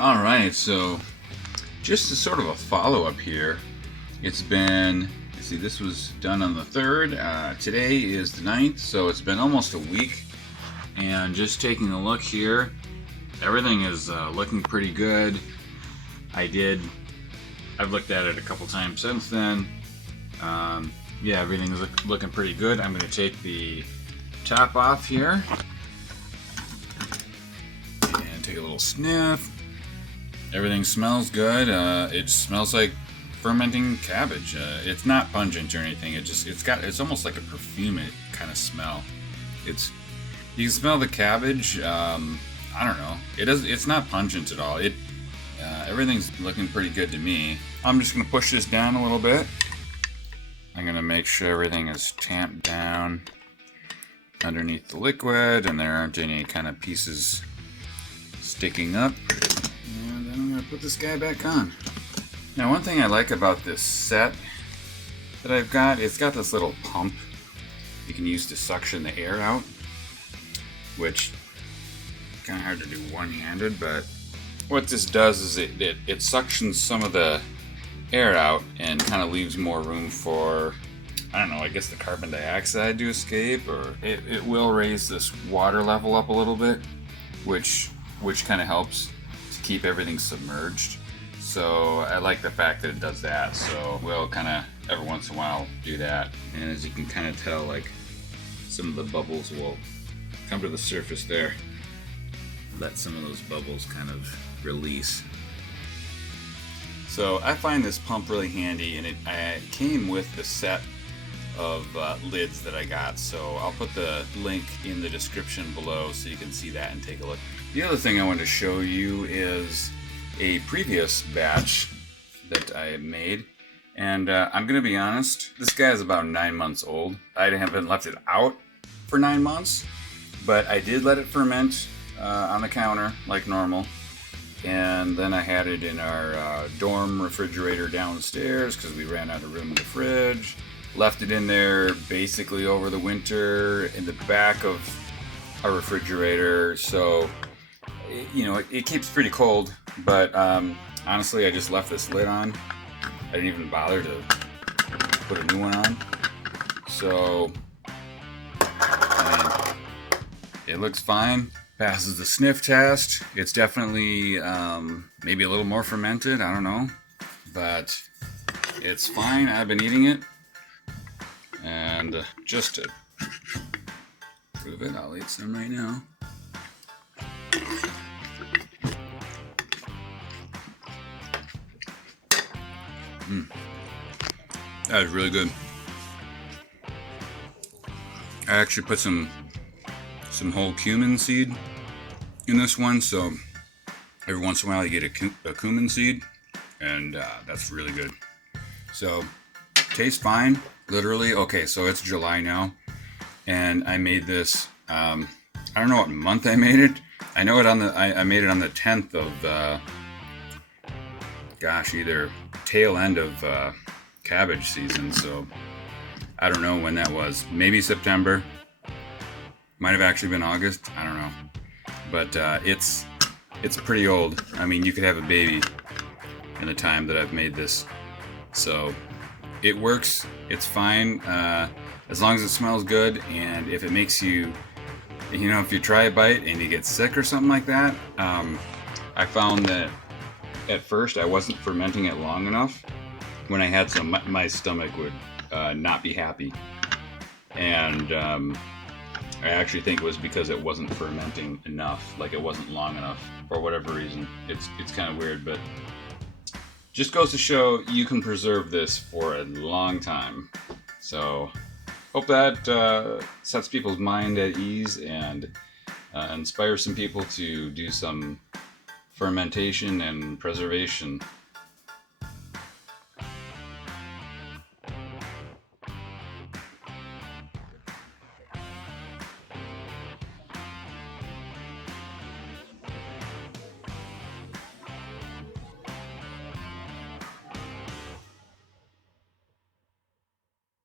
Alright, so just as sort of a follow-up here, it's been, let's see, this was done on the 3rd. Today is the 9th, so it's been almost a week. And just taking a look here, everything is looking pretty good. I've looked at it a couple times since then. Yeah, everything's looking pretty good. I'm going to take the top off here and take a little sniff. Everything smells good. It smells like fermenting cabbage. It's not pungent or anything. It's almost like a perfume kind of smell. You can smell the cabbage. I don't know. It's not pungent at all. Everything's looking pretty good to me. I'm just gonna push this down a little bit. I'm gonna make sure everything is tamped down underneath the liquid and there aren't any kind of pieces sticking up. And then I'm gonna put this guy back on. Now, one thing I like about this set that I've got, it's got this little pump you can use to suction the air out, which is kind of hard to do one-handed, but what this does is it suctions some of the air out and kind of leaves more room for, I don't know, I guess the carbon dioxide to escape, or it will raise this water level up a little bit, which kind of helps to keep everything submerged. So I like the fact that it does that. So we'll kind of every once in a while do that. And as you can kind of tell, like some of the bubbles will come to the surface there. Let some of those bubbles kind of release. So I find this pump really handy, and it came with the set of lids that I got. So I'll put the link in the description below so you can see that and take a look. The other thing I want to show you is a previous batch that I made, and I'm gonna be honest, this guy is about 9 months old. I haven't left it out for 9 months, but I did let it ferment on the counter like normal, and then I had it in our dorm refrigerator downstairs because we ran out of room in the fridge. Left it in there basically over the winter in the back of our refrigerator, so you know, it keeps pretty cold, but honestly, I just left this lid on. I didn't even bother to put a new one on. So, I mean, it looks fine. Passes the sniff test. It's definitely maybe a little more fermented, I don't know. But it's fine. I've been eating it. And just to prove it, I'll eat some right now. That is really good. I actually put some whole cumin seed in this one, so every once in a while you get a cumin seed, and that's really good. So tastes fine, literally. Okay, so it's July now, and I made this. I don't know what month I made it. I know it on the. I made it on the 10th of. Gosh, either tail end of cabbage season, so I don't know when that was. Maybe September. Might have actually been August. I don't know. But it's pretty old. I mean, you could have a baby in the time that I've made this. So it works. It's fine as long as it smells good, and if it makes you, you know, if you try a bite and you get sick or something like that, I found that at first I wasn't fermenting it long enough. When I had some, my stomach would not be happy, and I actually think it was because it wasn't fermenting enough, like it wasn't long enough for whatever reason. It's kind of weird, but just goes to show you can preserve this for a long time. So hope that sets people's mind at ease and inspires some people to do some fermentation and preservation